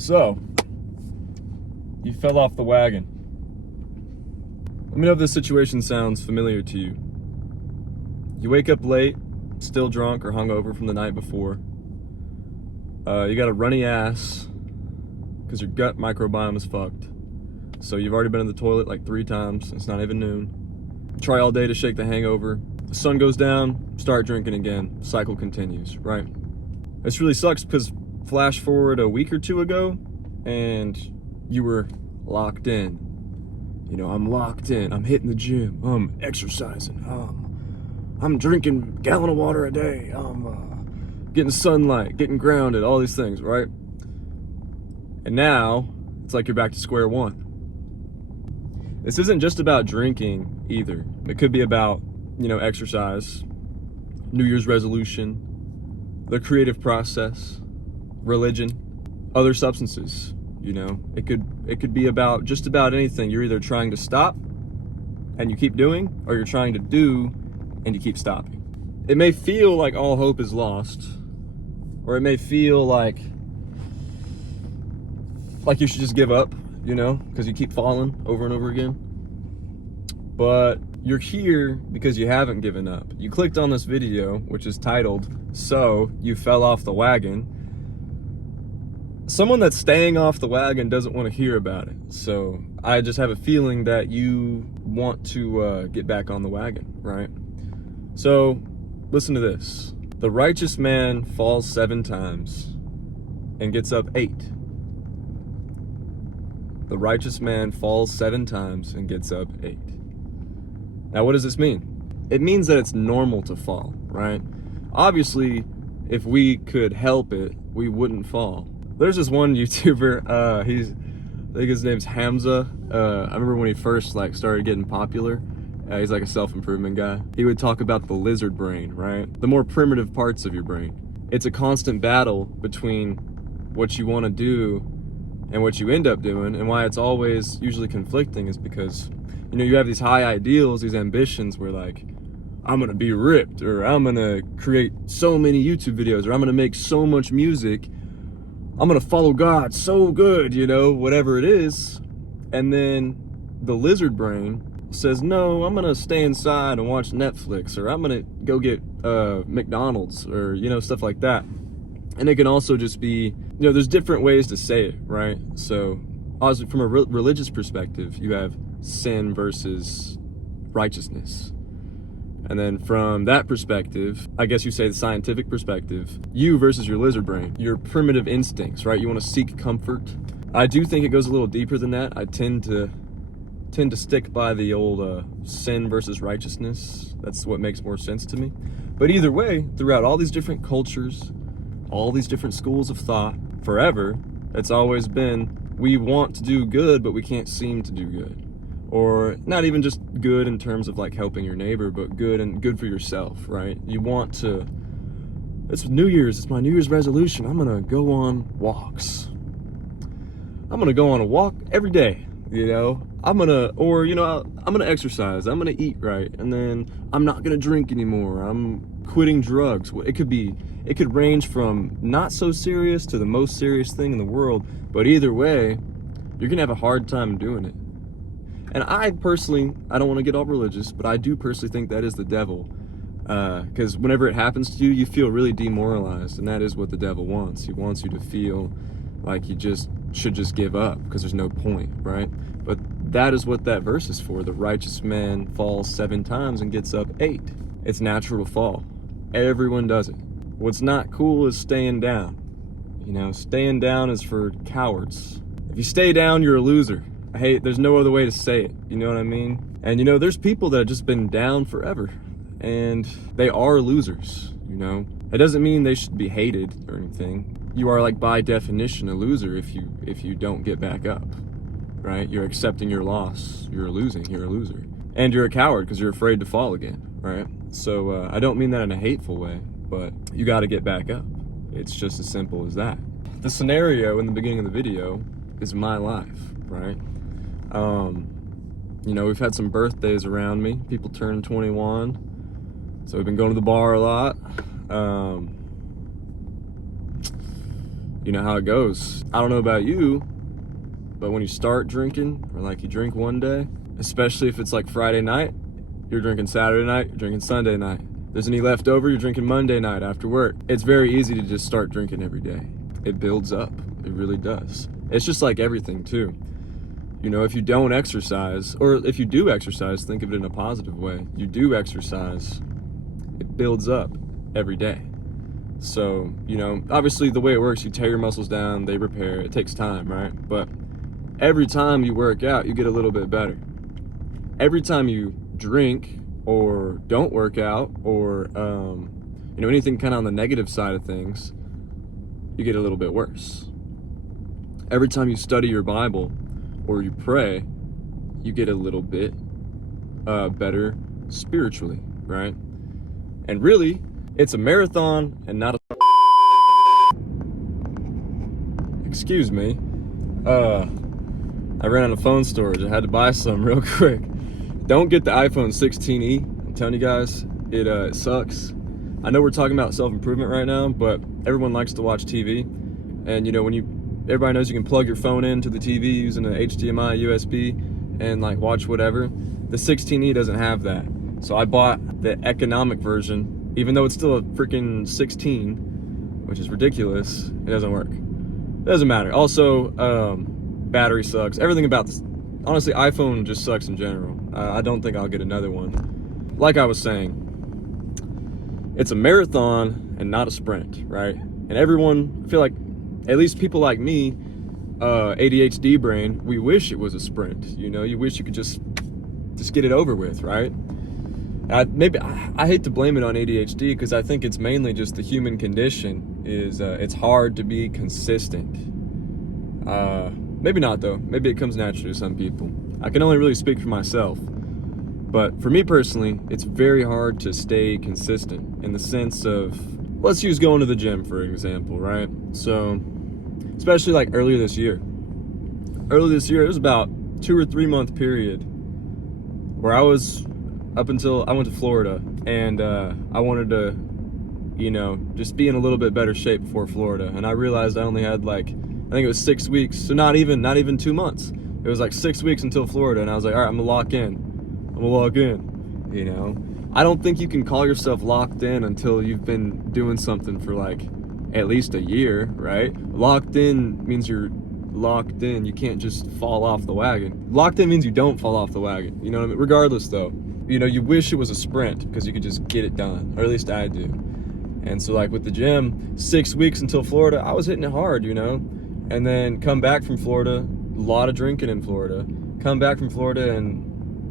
So, you fell off the wagon. Let me know if this situation sounds familiar to you. You wake up late, still drunk or hungover from the night before. You got a runny ass because your gut microbiome is fucked. So you've already been in the toilet like 3 times. It's not even noon. Try all day to shake the hangover. The sun goes down, start drinking again. Cycle continues, right? This really sucks because flash forward a week or 2 ago and you were locked in. You know, I'm locked in. I'm hitting the gym. I'm exercising. I'm drinking a gallon of water a day. I'm getting sunlight, getting grounded, all these things, right? And now it's like you're back to square one. This isn't just about drinking either. It could be about, exercise, New Year's resolution, the creative process, religion, other substances. It could be about just about anything. You're either trying to stop and you keep doing, or you're trying to do and you keep stopping. It may feel like all hope is lost, or it may feel like you should just give up, because you keep falling over and over again. But you're here because you haven't given up. You clicked on this video, which is titled, "So You Fell Off the Wagon." Someone that's staying off the wagon doesn't want to hear about it. So I just have a feeling that you want to get back on the wagon, right? So listen to this. The righteous man falls 7 times and gets up 8. The righteous man falls 7 times and gets up 8. Now, what does this mean? It means that it's normal to fall, right? Obviously, if we could help it, we wouldn't fall. There's this one YouTuber, I think his name's Hamza. I remember when he first started getting popular. He's like a self-improvement guy. He would talk about the lizard brain, right? The more primitive parts of your brain. It's a constant battle between what you want to do and what you end up doing, and why it's always usually conflicting is because, you have these high ideals, these ambitions where I'm gonna be ripped, or I'm gonna create so many YouTube videos, or I'm gonna make so much music, I'm gonna follow God so good, whatever it is. And then the lizard brain says, no, I'm gonna stay inside and watch Netflix, or I'm gonna go get McDonald's, or stuff like that. And it can also just be, there's different ways to say it, right? So from a religious perspective, you have sin versus righteousness. And then from that perspective, I guess you say the scientific perspective, you versus your lizard brain, your primitive instincts, right? You want to seek comfort. I do think it goes a little deeper than that. I tend to stick by the old sin versus righteousness. That's what makes more sense to me. But either way, throughout all these different cultures, all these different schools of thought, forever, it's always been, we want to do good, but we can't seem to do good. Or not even just good in terms of helping your neighbor, but good for yourself, right? You want to, it's New Year's, it's my New Year's resolution. I'm gonna go on walks. I'm gonna go on a walk every day, I'm gonna exercise, I'm gonna eat right, and then I'm not gonna drink anymore, I'm quitting drugs. It could range from not so serious to the most serious thing in the world, but either way, you're gonna have a hard time doing it. And I personally, I don't want to get all religious, but I do personally think that is the devil. Because whenever it happens to you, you feel really demoralized, and that is what the devil wants. He wants you to feel like you should just give up because there's no point, right? But that is what that verse is for. The righteous man falls 7 times and gets up 8. It's natural to fall. Everyone does it. What's not cool is staying down. Staying down is for cowards. If you stay down, you're a loser. There's no other way to say it, you know what I mean? And there's people that have just been down forever, and they are losers, It doesn't mean they should be hated or anything. You are by definition a loser if you don't get back up, right? You're accepting your loss. You're a loser. And you're a coward because you're afraid to fall again, right? So I don't mean that in a hateful way, but you got to get back up. It's just as simple as that. The scenario in the beginning of the video is my life, right? We've had some birthdays around me. People turning 21. So we've been going to the bar a lot. you know how it goes. I don't know about you, but when you start drinking, or like you drink one day, especially if it's like Friday night, you're drinking Saturday night, you're drinking Sunday night. If there's any left over, you're drinking Monday night after work. It's very easy to just start drinking every day. It builds up, it really does. It's just like everything too. You know, if you don't exercise, or if you do exercise, think of it in a positive way. You do exercise, it builds up every day. So, you know, obviously the way it works, you tear your muscles down, they repair, it takes time, right? But every time you work out, you get a little bit better. Every time you drink or don't work out, or, you know, anything kind of on the negative side of things, you get a little bit worse. Every time you study your Bible, or you pray, you get a little bit better spiritually, right? And really, it's a marathon and not a... Excuse me. I ran out of phone storage. I had to buy some real quick. Don't get the iPhone 16e. I'm telling you guys, it sucks. I know we're talking about self-improvement right now, but everyone likes to watch TV. And you know, everybody knows you can plug your phone into the TV using an HDMI, USB, and like watch whatever. The 16e doesn't have that. So I bought the economic version, even though it's still a freaking 16, which is ridiculous. It doesn't work. It doesn't matter. Also, battery sucks. Everything about this, honestly, iPhone just sucks in general. I don't think I'll get another one. Like I was saying, it's a marathon and not a sprint, right? And everyone, I feel like, at least people like me, ADHD brain, we wish it was a sprint. You know, you wish you could just get it over with, right? I hate to blame it on ADHD, because I think it's mainly just the human condition is it's hard to be consistent. Maybe not though. Maybe it comes naturally to some people. I can only really speak for myself. But for me personally, it's very hard to stay consistent in the sense of, let's use going to the gym for example, right? So, especially like earlier this year. Earlier this year, it was about 2 or 3 month period where I was, up until I went to Florida, and I wanted to, you know, just be in a little bit better shape before Florida. And I realized I only had like, I think it was 6 weeks, so not even 2 months. It was like 6 weeks until Florida, and I was like, all right, I'm gonna lock in, you know? I don't think you can call yourself locked in until you've been doing something for like at least a year, right? Locked in means you're locked in. You can't just fall off the wagon. Locked in means you don't fall off the wagon, you know what I mean? Regardless though, you know, you wish it was a sprint because you could just get it done, or at least I do. And so like with the gym, 6 weeks until Florida, I was hitting it hard, you know? And then come back from Florida, a lot of drinking in Florida. Come back from Florida and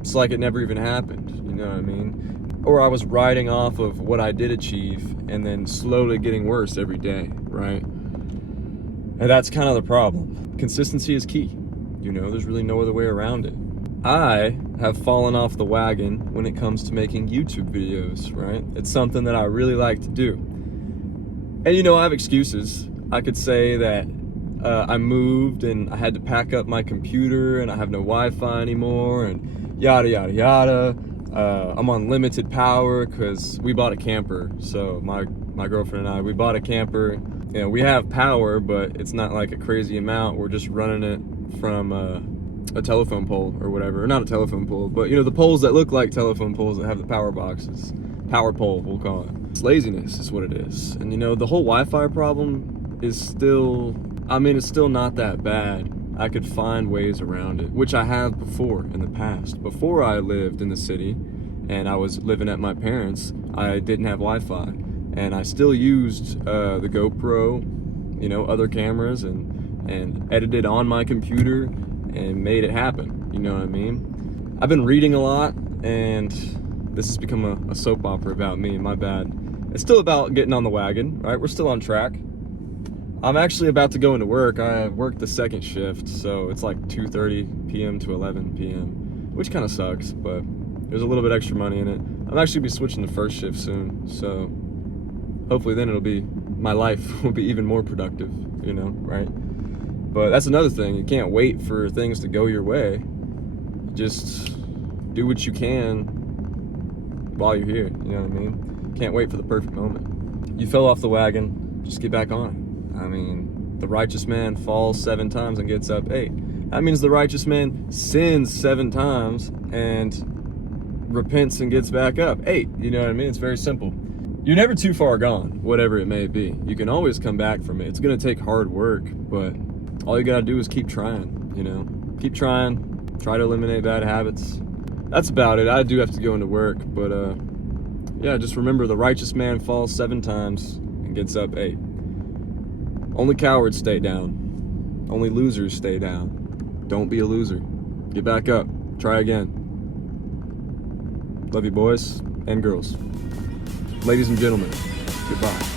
it's like it never even happened, you know what I mean? Or I was riding off of what I did achieve and then slowly getting worse every day, right? And that's kind of the problem. Consistency is key. You know, there's really no other way around it. I have fallen off the wagon when it comes to making YouTube videos, right? It's something that I really like to do. And you know, I have excuses. I could say that I moved and I had to pack up my computer and I have no Wi-Fi anymore and yada, yada, yada. I'm on limited power because we bought a camper. So my girlfriend and I, we bought a camper. You know, we have power, but it's not like a crazy amount. We're just running it from a telephone pole or whatever. Or not a telephone pole, but you know, the poles that look like telephone poles that have the power boxes. Power pole, we'll call it. It's laziness is what it is. And you know, the whole Wi-Fi problem is still, I mean, it's still not that bad. I could find ways around it, which I have before in the past. Before I lived in the city and I was living at my parents', I didn't have Wi-Fi. And I still used the GoPro, you know, other cameras, and edited on my computer and made it happen, you know what I mean? I've been reading a lot, and this has become a soap opera about me, my bad. It's still about getting on the wagon, right? We're still on track. I'm actually about to go into work. I work the second shift, so it's like 2:30 p.m. to 11 p.m., which kind of sucks, but there's a little bit extra money in it. I'm actually be switching to first shift soon, so hopefully then my life will be even more productive, you know, right? But that's another thing. You can't wait for things to go your way. Just do what you can while you're here, you know what I mean? Can't wait for the perfect moment. You fell off the wagon, just get back on. I mean, The righteous man falls 7 times and gets up 8. That means the righteous man sins 7 times and repents and gets back up 8. You know what I mean? It's very simple. You're never too far gone, whatever it may be. You can always come back from it. It's gonna take hard work, but all you gotta do is keep trying, you know? Keep trying, try to eliminate bad habits. That's about it. I do have to go into work, but yeah, just remember the righteous man falls 7 times and gets up 8. Only cowards stay down. Only losers stay down. Don't be a loser. Get back up. Try again. Love you, boys and girls. Ladies and gentlemen, goodbye.